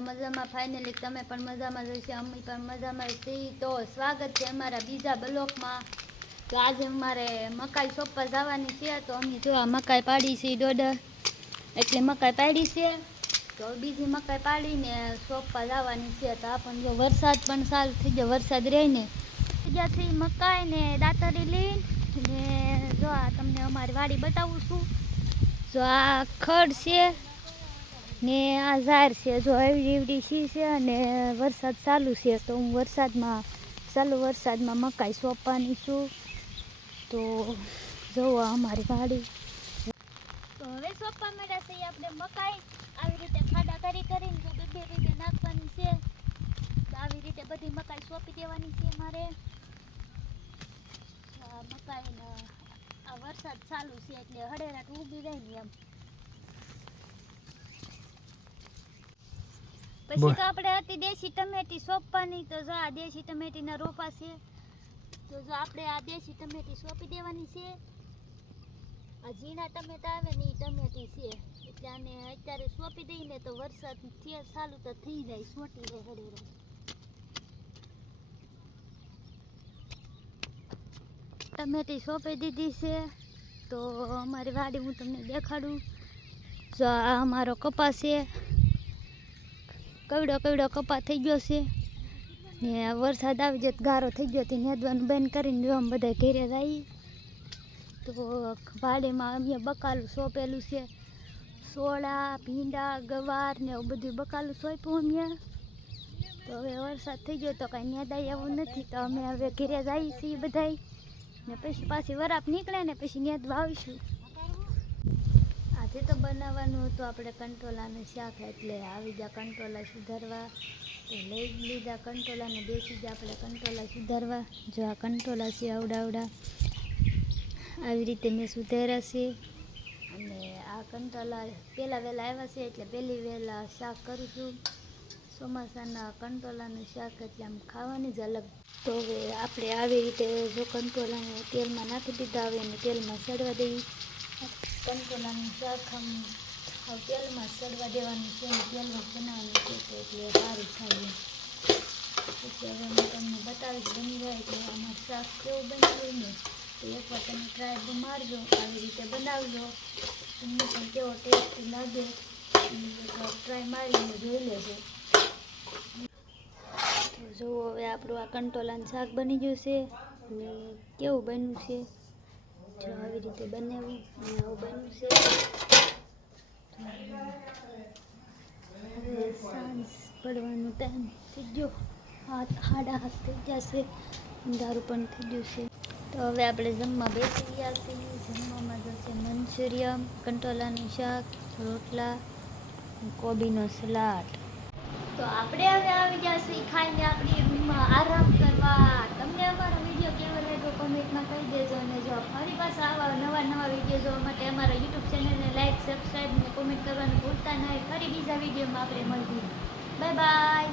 મજામાં ફાઇનલી તમે પણ મજામાં જશે, અમે પણ મજામાં છીએ. તો સ્વાગત છે અમારા બીજા બ્લોકમાં. તો આજે અમારે મકાઈ સોંપવા જવાની છે. તો અમે જો આ મકાઈ પાડી છે દોડર, એટલે મકાઈ પાડી છે. તો બીજી મકાઈ પાડીને સોંપવા જવાની છે. તો આપણને જો વરસાદ પણ ચાલુ થઈ ગયો, વરસાદ રહીને ત્યાંથી મકાઈ ને દાતરી લઈને જો આ તમને અમારી વાડી બતાવું છું. જો આ ખડ છે ને આ ઝાડ છે, જો એવડી એવડી સી છે અને વરસાદ ચાલુ છે. તો હું ચાલુ વરસાદમાં મકાઈ સોંપવાની છું. તો જોવો અમારી વાડી. તો હવે સોંપવા માંડ્યા છે આપણે મકાઈ. આવી રીતે ખાડા કરીને જો બે રીતે નાખવાની છે. તો આવી રીતે બધી મકાઈ સોંપી દેવાની છે મારે. આ મકાઈ આ વરસાદ ચાલુ છે એટલે હળેરાટ ઉગી જાય ને એમ. પછી તો આપણે હતી દેશી ટમેટી સોંપવાની. તો જો આ દેશી ટમેટીના રોપા છે. તો જો આપણે આ દેશી ટમેટી સોંપી દેવાની છે. આ ઝીણા ટમેટા આવે ને એ ટમેટી છે, એટલે આને અત્યારે સોંપી દઈને તો વરસાદ ચાલુ તો થઈ જાય, સોટી જાય હળેરાટ. ટમેટી સોંપી દીધી છે. તો અમારી વાડી હું તમને દેખાડું. જો આ અમારો કપાસ છે, કવડો કપા થઈ ગયો છે ને વરસાદ આવી ગયો ગારો થઈ ગયો તે નેદવાનું બંધ કરીને જો બધા ઘેરે જાય. તો વાડીમાં અમે બકાલું સોંપેલું છે, સોળા ભીંડા ગવાર ને એવું બધું બકાલું સોંપ્યું અમે. તો હવે વરસાદ થઈ ગયો તો કાંઈ નેદાય એવું નથી. તો અમે હવે ઘેરે જઈએ છીએ બધાય ને પછી પાછી વરાપ નીકળે ને પછી નેદવા આવીશું. આજે તો બનાવવાનું હતું આપણે કંટોલાનું શાક, એટલે આવી ગયા કંટોલા સુધારવા. તો લઈ લીધા કંટોલાને, બેસી ગયા આપણે કંટોલા સુધારવા. જો આ કંટોલા છે આવડા આવી રીતે મેં સુધાર્યા છે. અને આ કંટોલા પહેલાં વહેલા આવ્યા છે એટલે પહેલી વહેલા શાક કરું છું. ચોમાસાના કંટોલાનું શાક એટલે આમ ખાવાની જ અલગ. તો હવે આપણે આવી રીતે જો કંટોલાને તેલમાં નાખી દીધા, હવે એને તેલમાં સડવા દઈએ. કંટોલાનું શાક તેલમાં સડવા દેવાનું છે અને તેલમાં બનાવવાનું છે, એટલે સારું થાય. પછી હવે હું તમને બતાવીશ બની જાય એટલે આમાં શાક કેવું બન્યું ને. તો એકવાર તમે ટ્રાય મારજો, આવી રીતે બનાવજો, તમને પણ કેવો ટેસ્ટી લાગે એકવાર ટ્રાય મારીને જોઈ લેજો. તો જુઓ હવે આપણું આ કંટોલાનું શાક બની ગયું છે અને કેવું બન્યું છે. જો આવી રીતે બનાવ્યું અને આવું બન્યું છે. હવે સાંજ પડવાનો ટાઈમ થઈ ગયો, 7:30 થઈ ગયા છે, અંધારું પણ થઈ ગયું છે. તો હવે આપણે જમવા બેસી ગયા છીએ. જમવામાં જશે મંચુરિયન, કંટોલાનું શાક, રોટલા, કોબીનો સલાડ. તો આપણે હવે આવી ગયા છીએ ખાઈને આપણી રૂમમાં આરામ કરવા. તમને અમારો વિડીયો કેવો લાગ્યો કોમેન્ટમાં કહી દેજો. અને જો ફરી પાછા આવા નવા વિડીયો જોવા માટે અમારા યુટ્યુબ ચેનલને લાઈક, સબસ્ક્રાઈબ અને કોમેન્ટ કરવાનું ભૂલતા નહીં. ફરી બીજા વિડીયોમાં આપણે મળીએ. Bye bye.